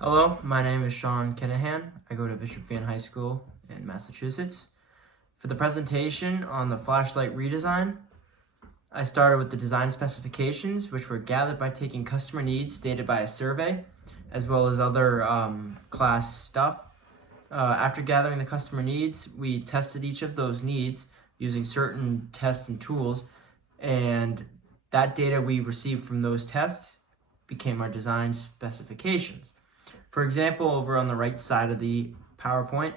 Hello, my name is Sean Kenahan. I go to Bishop Van High School in Massachusetts. For the presentation on the flashlight redesign, I started with the design specifications, which were gathered by taking customer needs stated by a survey, as well as other class stuff. After gathering the customer needs, we tested each of those needs using certain tests and tools, and that data we received from those tests became our design specifications. For example, over on the right side of the PowerPoint,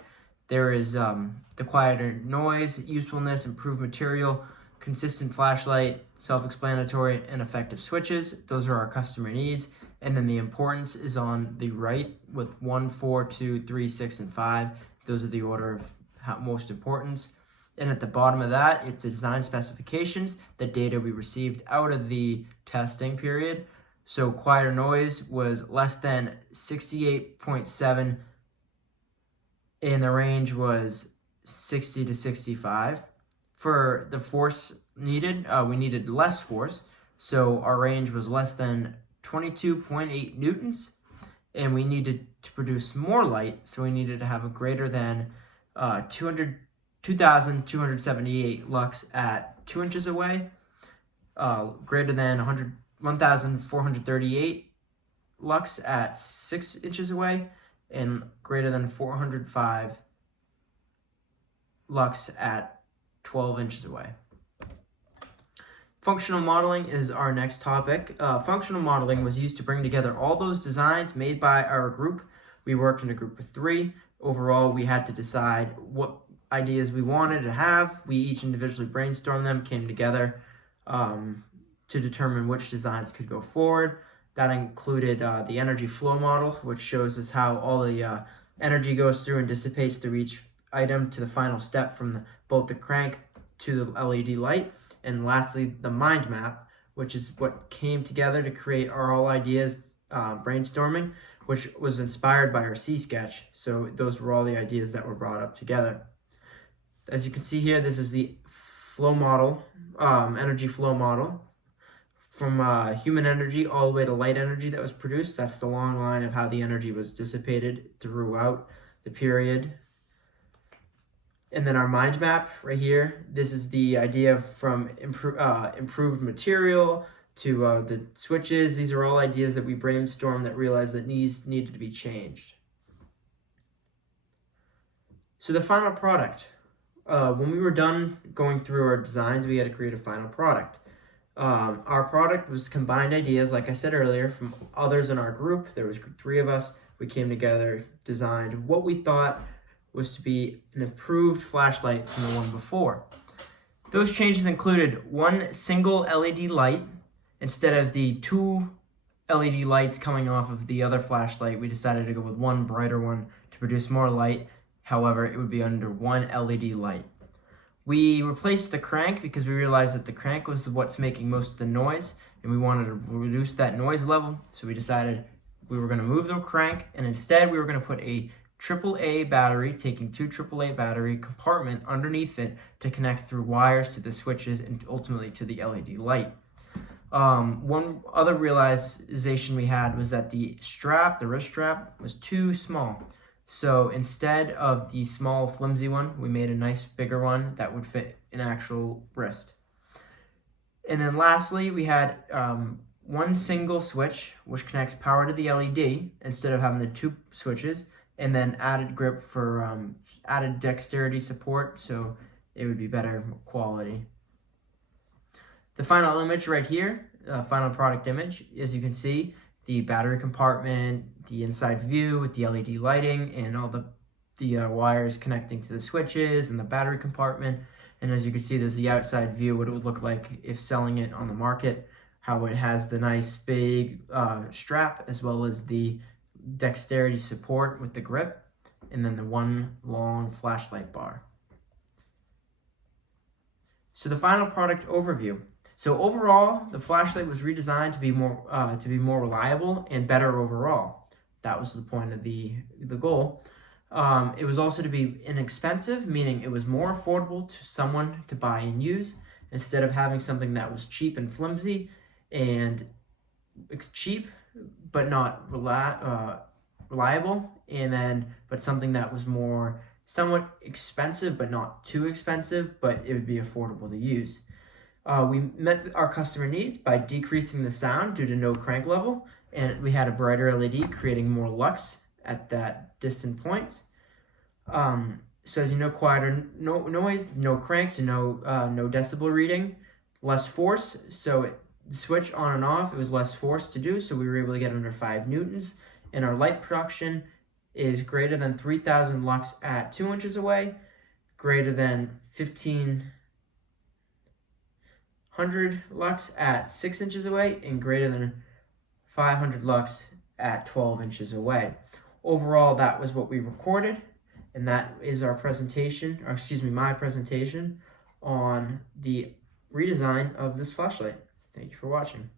there is the quieter noise, usefulness, improved material, consistent flashlight, self-explanatory, and effective switches. Those are our customer needs. And then the importance is on the right with 1, 4, 2, 3, 6, and 5. Those are the order of most importance. And at the bottom of that, it's the design specifications, the data we received out of the testing period. So quieter noise was less than 68.7 and the range was 60 to 65. For the force needed, we needed less force. So our range was less than 22.8 newtons, and we needed to produce more light. So we needed to have a greater than 2,278 lux at 2 inches away, greater than 1,438 lux at 6 inches away, and greater than 405 lux at 12 inches away. Functional modeling is our next topic. Functional modeling was used to bring together all those designs made by our group. We worked in a group of 3. Overall, we had to decide what ideas we wanted to have. We each individually brainstormed them, came together to determine which designs could go forward. That included the energy flow model, which shows us how all the energy goes through and dissipates through each item to the final step from both the crank to the LED light. And lastly, the mind map, which is what came together to create our all ideas brainstorming, which was inspired by our C-sketch. So those were all the ideas that were brought up together. As you can see here, this is the flow model, energy flow model, from human energy all the way to light energy that was produced. That's the long line of how the energy was dissipated throughout the period. And then our mind map right here, this is the idea from improved material to the switches. These are all ideas that we brainstormed that realized that these needed to be changed. So the final product. When we were done going through our designs, we had to create a final product. Our product was combined ideas, like I said earlier, from others in our group. There was 3 of us. We came together, designed what we thought was to be an improved flashlight from the one before. Those changes included one single LED light. Instead of the 2 LED lights coming off of the other flashlight, we decided to go with one brighter one to produce more light. However, it would be under one LED light. We replaced the crank because we realized that the crank was what's making most of the noise, and we wanted to reduce that noise level. So we decided we were going to move the crank, and instead we were going to put a AAA battery, taking 2 AAA battery compartment underneath it to connect through wires to the switches and ultimately to the LED light. One other realization we had was that the wrist strap, was too small. So instead of the small flimsy one, we made a nice bigger one that would fit an actual wrist. And then lastly, we had one single switch which connects power to the LED instead of having the 2 switches, and then added grip for added dexterity support, so it would be better quality. The final image right here, final product image, as you can see, the battery compartment, the inside view with the LED lighting, and all the wires connecting to the switches and the battery compartment. And as you can see, there's the outside view, what it would look like if selling it on the market, how it has the nice big strap, as well as the dexterity support with the grip, and then the one long flashlight bar. So the final product overview. So overall, the flashlight was redesigned to be more reliable and better overall. That was the point of the goal. It was also to be inexpensive, meaning it was more affordable to someone to buy and use, instead of having something that was cheap and flimsy and cheap but not reliable, but something that was more somewhat expensive but not too expensive, but it would be affordable to use. We met our customer needs by decreasing the sound due to no crank level, and we had a brighter LED creating more lux at that distant point. So as you know, quieter noise, no cranks, and no decibel reading, less force. So the switch on and off, it was less force to do, so we were able to get under 5 newtons. And our light production is greater than 3,000 lux at 2 inches away, greater than 1,500 lux at 6 inches away, and greater than 500 lux at 12 inches away. Overall, that was what we recorded, and that is our presentation, or excuse me, my presentation on the redesign of this flashlight. Thank you for watching.